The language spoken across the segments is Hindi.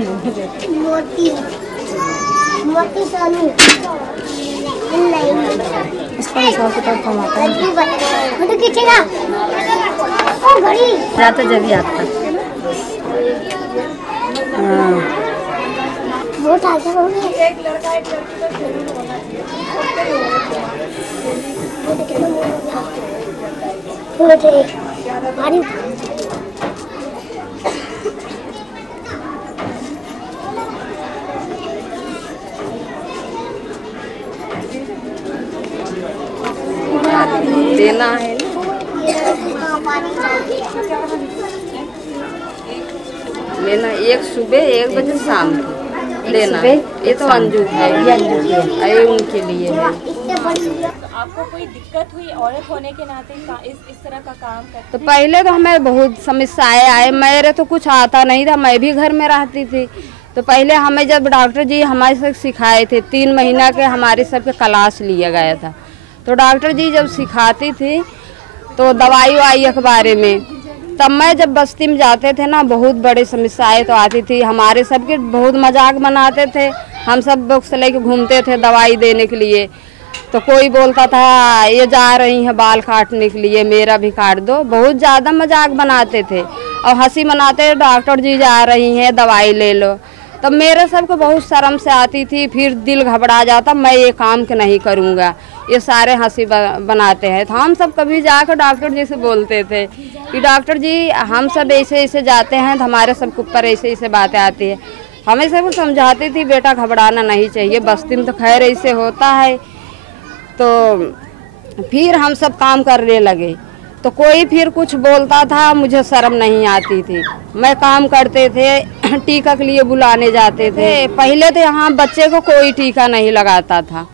मोती मोती सोनू इसका 100 रुपये कमाता है। तो खींचेगा ओ घड़ी जाते जब भी आता। बहुत आगे हो गया। एक लड़का एक लड़की देना है लेना, एक सुबह 1 बजे शाम को लेना। ये तो अंजू है, ये उनके लिए है। आपको कोई दिक्कत हुई औरत होने के नाते इस तरह का काम करते? तो पहले तो हमें बहुत समस्याएं आए, मेरे तो कुछ आता नहीं था, मैं भी घर में रहती थी। तो पहले हमें जब डॉक्टर जी हमारे से सिखाए थे, 3 महीना के हमारे सबके क्लास लिया गया था। तो डॉक्टर जी जब सिखाती थी तो दवाई वाई के बारे में, तब मैं जब बस्ती में जाते थे ना, बहुत बड़ी समस्याएं तो आती थी। हमारे सबके बहुत मजाक बनाते थे, हम सब बॉक्स लेके घूमते थे दवाई देने के लिए। तो कोई बोलता था ये जा रही है बाल काटने के लिए, मेरा भी काट दो। बहुत ज़्यादा मजाक बनाते थे और हंसी मनाते, डॉक्टर जी जा रही हैं दवाई ले लो। तब मेरे सबको बहुत शर्म से आती थी, फिर दिल घबरा जाता, मैं ये काम के नहीं करूँगा, ये सारे हंसी बनाते हैं। तो हम सब कभी जाकर डॉक्टर जी से बोलते थे कि डॉक्टर जी हम सब ऐसे ऐसे जाते हैं तो हमारे सबके ऊपर ऐसे ऐसे बातें आती है। हमें सब समझाती थी बेटा घबराना नहीं चाहिए, बस्ती में तो खैर ऐसे होता है। तो फिर हम सब काम करने लगे। तो कोई फिर कुछ बोलता था, मुझे शर्म नहीं आती थी, मैं काम करते थे। टीका के लिए बुलाने जाते थे। पहले तो यहाँ बच्चे को कोई टीका नहीं लगाता था,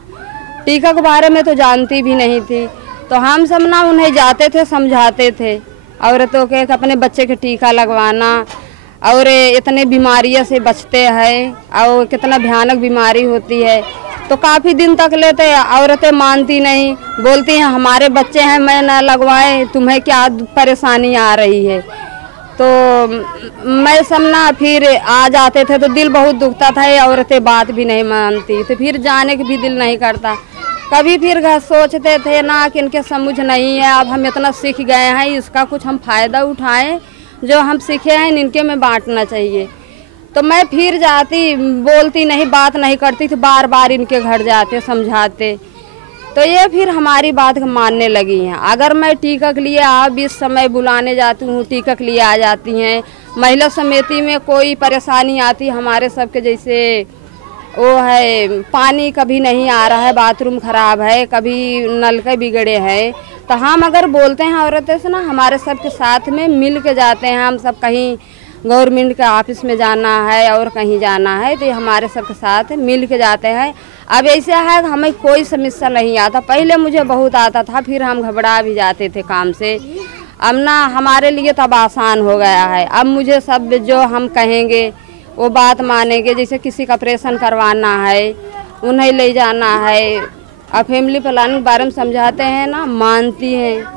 टीका के बारे में तो जानती भी नहीं थी। तो हम सब ना उन्हें जाते थे, समझाते थे औरतों के अपने बच्चे के टीका लगवाना, और इतने बीमारियों से बचते हैं और कितना भयानक बीमारी होती है। तो काफ़ी दिन तक लेते, औरतें मानती नहीं, बोलती हैं हमारे बच्चे हैं, मैं ना लगवाए, तुम्हें क्या परेशानी आ रही है। तो मैं सब ना फिर आ जाते थे तो दिल बहुत दुखता था, ये औरतें बात भी नहीं मानती, तो फिर जाने के भी दिल नहीं करता। कभी फिर घर सोचते थे ना कि इनके समझ नहीं है, अब हम इतना सीख गए हैं, इसका कुछ हम फ़ायदा उठाएं, जो हम सीखे हैं इनके में बांटना चाहिए। तो मैं फिर जाती, बोलती नहीं, बात नहीं करती थी, बार बार इनके घर जाते समझाते। तो ये फिर हमारी बात मानने लगी हैं। अगर मैं टीका के लिए आप इस समय बुलाने जाती हूँ, टीका के लिए आ जाती हैं। महिला समिति में कोई परेशानी आती हमारे सबके, जैसे वो है पानी कभी नहीं आ रहा है, बाथरूम ख़राब है, कभी नल के बिगड़े हैं, तो हम अगर बोलते हैं औरतें से ना, हमारे सबके साथ में मिल के जाते हैं। हम सब कहीं गवर्नमेंट के ऑफिस में जाना है और कहीं जाना है तो हमारे सबके साथ मिल के जाते हैं। अब ऐसे है कि हमें कोई समस्या नहीं आता, पहले मुझे बहुत आता था, फिर हम घबरा भी जाते थे काम से। अब ना हमारे लिए तब आसान हो गया है, अब मुझे सब जो हम कहेंगे वो बात मानेंगे। जैसे किसी का ऑपरेशन करवाना है, उन्हें ले जाना है, अब फैमिली प्लानिंग के बारे में समझाते हैं ना, मानती हैं।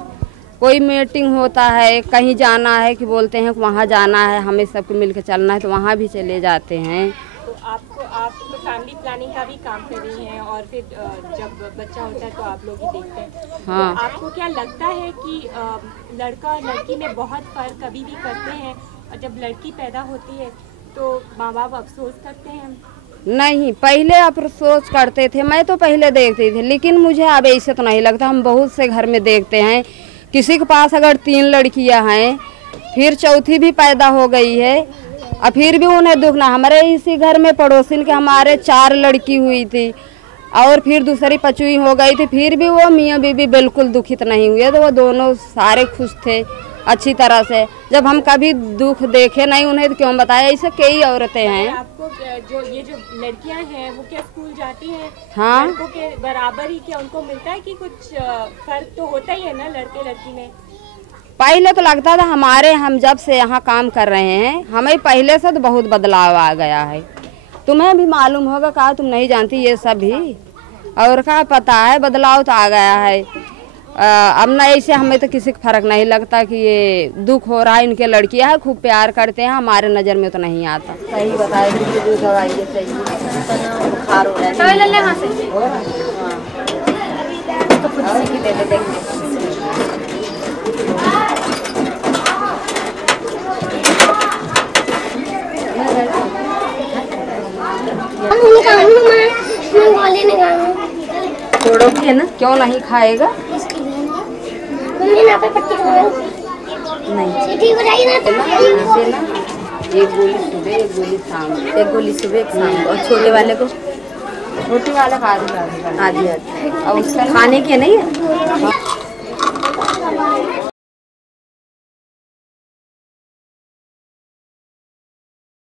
कोई मीटिंग होता है, कहीं जाना है कि बोलते हैं कि वहाँ जाना है, हमें सबको मिलकर चलना है, तो वहाँ भी चले जाते हैं। तो आप तो फैमिली प्लानिंग का भी काम कर रही हैं, और फिर जब बच्चा होता है तो आप लोग ही देखते हैं। हाँ। तो आपको क्या लगता है कि लड़का और लड़की में बहुत फ़र्क अभी भी करते हैं, और जब लड़की पैदा होती है तो माँ बाप अफसोस करते हैं? नहीं, पहले अफसोस करते थे, मैं तो पहले देखती थी, लेकिन मुझे अब ऐसे तो नहीं लगता। हम बहुत से घर में देखते हैं, किसी के पास अगर 3 लड़कियां हैं, फिर चौथी भी पैदा हो गई है, और फिर भी उन्हें दुख ना। हमारे इसी घर में पड़ोसिन के हमारे 4 लड़की हुई थी, और फिर दूसरी 5वीं हो गई थी, फिर भी वो मियाँ बीबी बिल्कुल दुखित नहीं हुए, तो वो दोनों सारे खुश थे अच्छी तरह से। जब हम कभी दुख देखे नहीं उन्हें तो क्यों बताया, ऐसे कई औरतें हैं। आपको जो लड़कियां हैं वो क्या स्कूल जाती हैं? हाँ, लड़कों के बराबर ही क्या उनको मिलता है कि कुछ फर्क तो होता ही है ना लड़के लड़की में? पहले तो लगता था हमारे, हम जब से यहाँ काम कर रहे हैं, हमें पहले से तो बहुत बदलाव आ गया है। तुम्हें भी मालूम होगा, कहा तुम नहीं जानती ये सब भी, और क्या पता है, बदलाव तो आ गया है। अब ना ऐसे हमें तो किसी को फर्क नहीं लगता कि ये दुख हो रहा है, इनके लड़कियां हैं खूब प्यार करते हैं, हमारे नज़र में तो नहीं आता। सही बताए दवाई बुखार हो रहा छोड़ो है ना, क्यों नहीं खाएगा? ना पे पट्टी नहीं सीधी बनाई ना एक गोली सुबह एक गोली शाम, एक गोली सुबह एक शाम को। और छोटे वाले को? छोटे वाले का आधी आधी और उसका खाने के नहीं है।